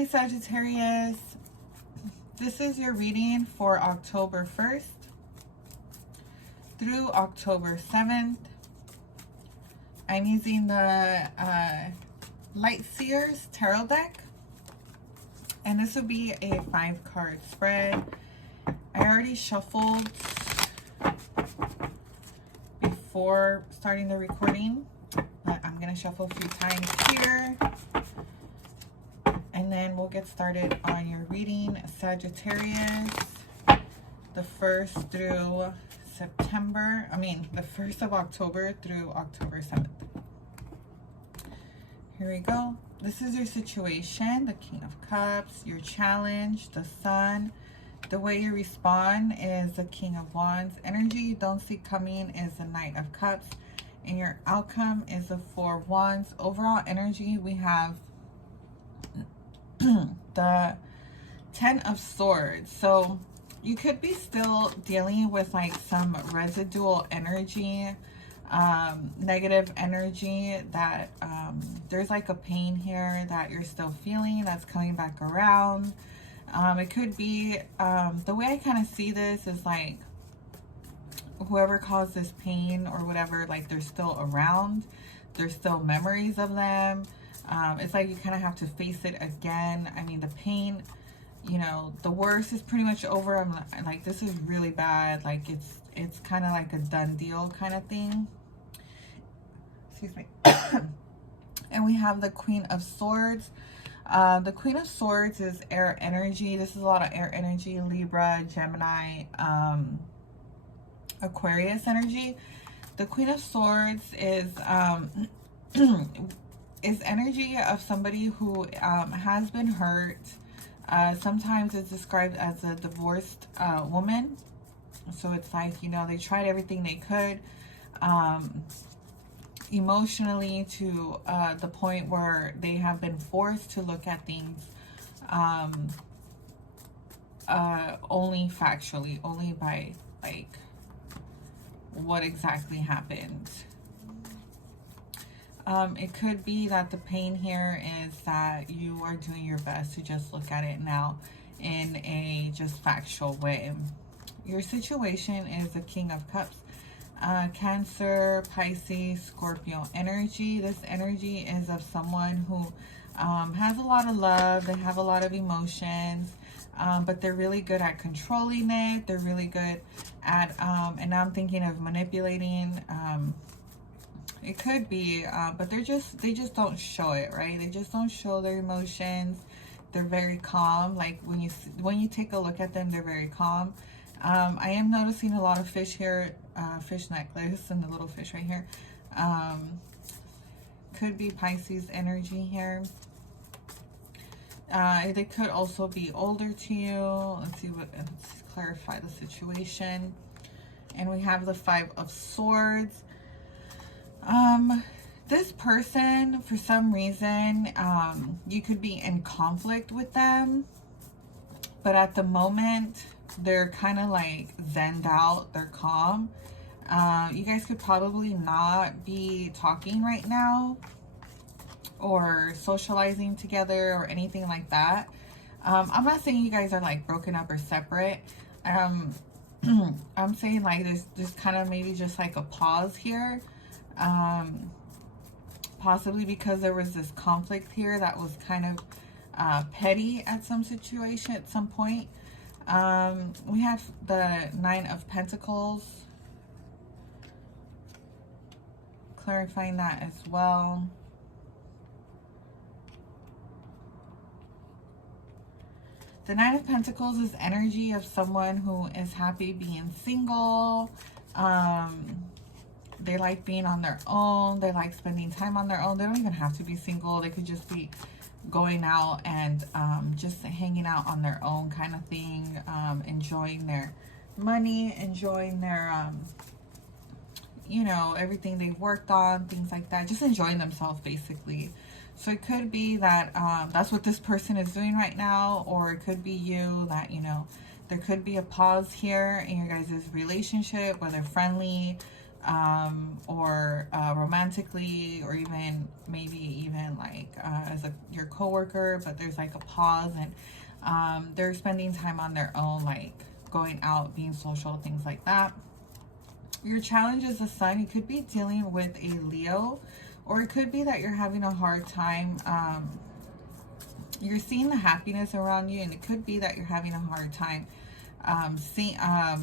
Hi Sagittarius, this is your reading for October 1st through October 7th. I'm using the Light Seers Tarot deck, and this will be a 5-card spread. I already shuffled before starting the recording, but I'm going to shuffle a few times here. And then we'll get started on your reading, Sagittarius, the 1st through the 1st of October through October 7th. Here we go. This is your situation, the King of Cups, your challenge, the Sun. The way you respond is the King of Wands. Energy you don't see coming is the Knight of Cups. And your outcome is the 4 of Wands. Overall energy, we have the 10 of Swords. So you could be still dealing with like some residual energy, negative energy that there's like a pain here that you're still feeling that's coming back around. It could be the way I kind of see this is like whoever caused this pain or whatever, like they're still around, there's still memories of them. It's like you kind of have to face it again. I mean, the pain, you know, the worst is pretty much over. I'm like, this is really bad. Like it's kind of like a done deal kind of thing. Excuse me. And we have the Queen of Swords. The Queen of Swords is air energy. This is a lot of air energy, Libra, Gemini, Aquarius energy. The Queen of Swords is is energy of somebody who has been hurt. Sometimes it's described as a divorced woman. So it's like, you know, they tried everything they could emotionally to the point where they have been forced to look at things only factually, only by like what exactly happened. It could be that the pain here is that you are doing your best to just look at it now in a just factual way. Your situation is the King of Cups. Cancer, Pisces, Scorpio energy. This energy is of someone who has a lot of love. They have a lot of emotions, but they're really good at controlling it. They're really good at, and now I'm thinking of manipulating. It could be, but they just don't show it, right? They just don't show their emotions. They're very calm. Like when you take a look at them, they're very calm. I am noticing a lot of fish here, fish necklace and the little fish right here. Could be Pisces energy here. They could also be older to you. Let's clarify the situation. And we have the 5 of Swords. This person, for some reason, you could be in conflict with them, but at the moment, they're kind of like zened out, they're calm. You guys could probably not be talking right now or socializing together or anything like that. I'm not saying you guys are like broken up or separate. I'm saying like there's kind of maybe just like a pause here. Possibly because there was this conflict here that was kind of petty at some situation at some point. We have the 9 of Pentacles, clarifying that as well. The 9 of Pentacles is energy of someone who is happy being single. They like being on their own. They like spending time on their own. They don't even have to be single. They could just be going out and just hanging out on their own kind of thing. Enjoying their money, enjoying their, you know, everything they've worked on, things like that. Just enjoying themselves, basically. So it could be that that's what this person is doing right now. Or it could be you that, you know, there could be a pause here in your guys' relationship, whether friendly, or romantically, or even maybe even like as your coworker, but there's like a pause, and they're spending time on their own, like going out, being social, things like that. Your challenge is the sun. You could be dealing with a Leo, or it could be that you're having a hard time. You're seeing the happiness around you, and it could be that you're having a hard time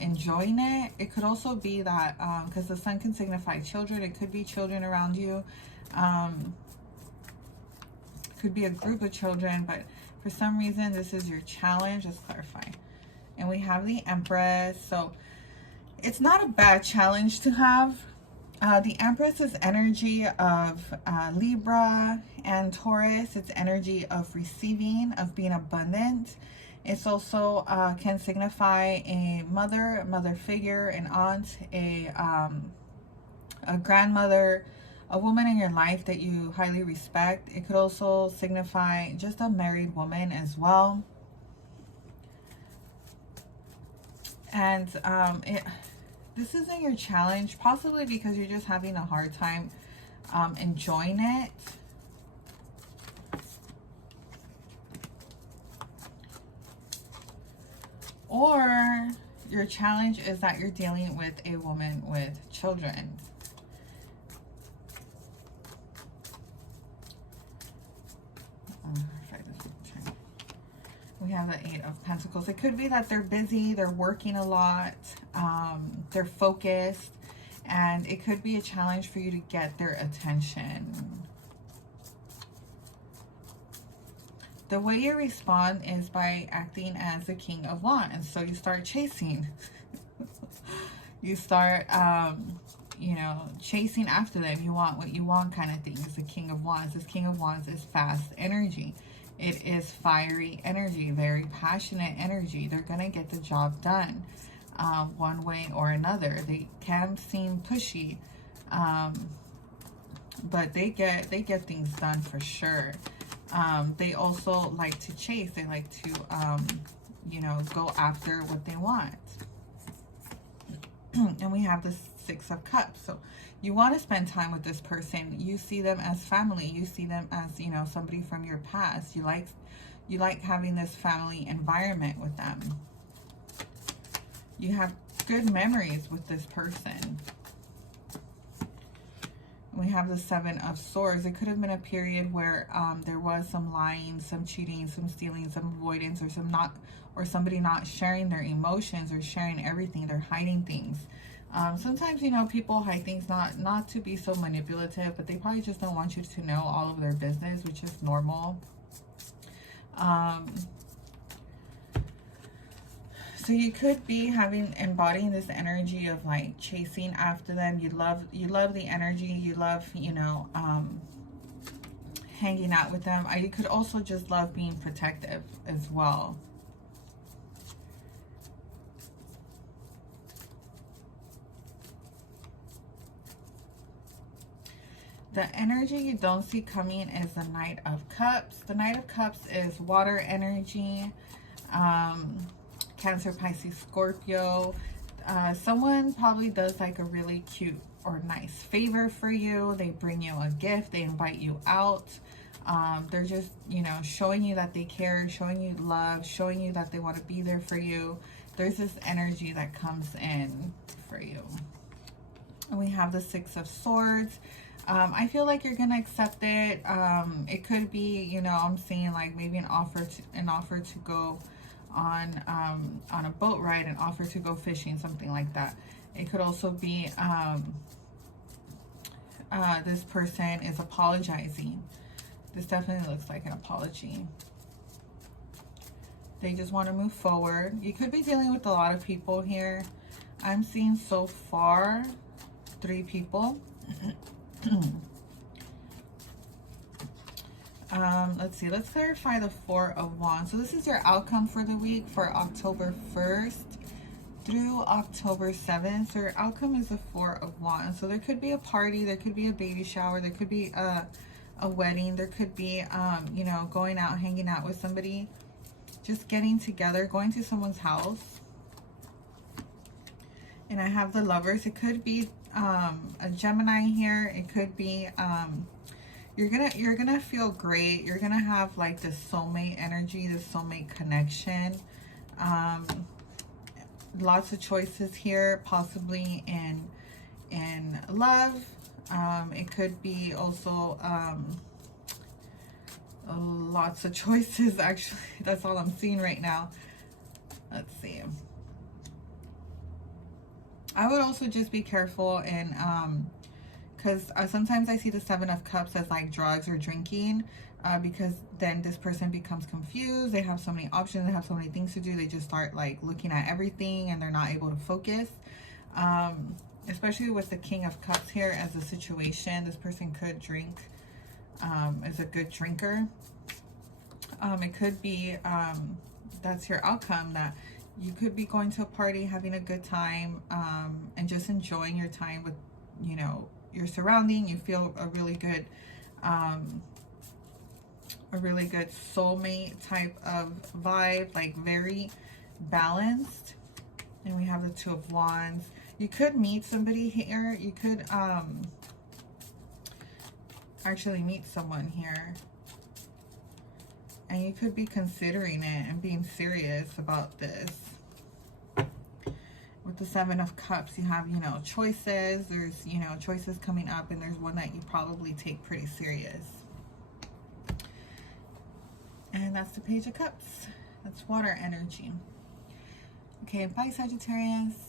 enjoying it. It could also be that because the sun can signify children, it could be children around you. Could be a group of children, but for some reason this is your challenge. Let's clarify. And we have the Empress, so it's not a bad challenge to have. The Empress is energy of Libra and Taurus. It's energy of receiving, of being abundant. It's also can signify a mother figure, an aunt, a grandmother, a woman in your life that you highly respect. It could also signify just a married woman as well. And this isn't your challenge, possibly because you're just having a hard time enjoying it. Or your challenge is that you're dealing with a woman with children. We have the Eight of Pentacles. It could be that they're busy, they're working a lot, they're focused, and it could be a challenge for you to get their attention. The way you respond is by acting as the King of Wands. So you start chasing. You start, you know, chasing after them. You want what you want kind of thing. It's the King of Wands. This King of Wands is fast energy. It is fiery energy, very passionate energy. They're going to get the job done one way or another. They can seem pushy, but they get things done for sure. They also like to chase. They like to, you know, go after what they want. And we have the Six of Cups. So you want to spend time with this person. You see them as family. You see them as, you know, somebody from your past. You like having this family environment with them. You have good memories with this person. We have the Seven of Swords. It could have been a period where there was some lying, some cheating, some stealing, some avoidance, or somebody not sharing their emotions or sharing everything. They're hiding things. Sometimes, you know, people hide things not to be so manipulative, but they probably just don't want you to know all of their business, which is normal. So you could be embodying this energy of like chasing after them. You love the energy. You love, you know, hanging out with them. You could also just love being protective as well. The energy you don't see coming is the Knight of Cups. The Knight of Cups is water energy. Cancer, Pisces, Scorpio. Someone probably does like a really cute or nice favor for you. They bring you a gift. They invite you out. They're just, you know, showing you that they care, showing you love, showing you that they want to be there for you. There's this energy that comes in for you. And we have the Six of Swords. I feel like you're gonna accept it. It could be, you know, I'm seeing like maybe an offer to go on a boat ride, an offer to go fishing, something like that. It could also be this person is apologizing. This definitely looks like an apology. They just want to move forward. You could be dealing with a lot of people here. I'm seeing so far 3 people. Let's see, let's clarify the Four of Wands. So this is your outcome for the week for October 1st through October 7th. So your outcome is the Four of Wands. So there could be a party, there could be a baby shower, there could be a wedding, there could be you know, going out, hanging out with somebody, just getting together, going to someone's house. And I have the Lovers. It could be a Gemini here. It could be you're gonna feel great. You're gonna have like this soulmate energy, this soulmate connection. Lots of choices here, possibly in love. It could be also lots of choices, actually. That's all I'm seeing right now. Let's see. I would also just be careful, and because sometimes I see the Seven of Cups as like drugs or drinking, because then this person becomes confused. They have so many options, they have so many things to do, they just start like looking at everything and they're not able to focus. Especially with the King of Cups here as a situation, this person could drink, is a good drinker. It could be that's your outcome, that you could be going to a party, having a good time, and just enjoying your time with, you know, your surrounding. You feel a really good soulmate type of vibe, like very balanced. And we have the Two of Wands. You could meet somebody here. You could actually meet someone here. And you could be considering it and being serious about this. With the Seven of Cups, you have, you know, choices. There's, you know, choices coming up, and there's one that you probably take pretty serious. And that's the Page of Cups. That's water energy. Okay, bye, Sagittarius.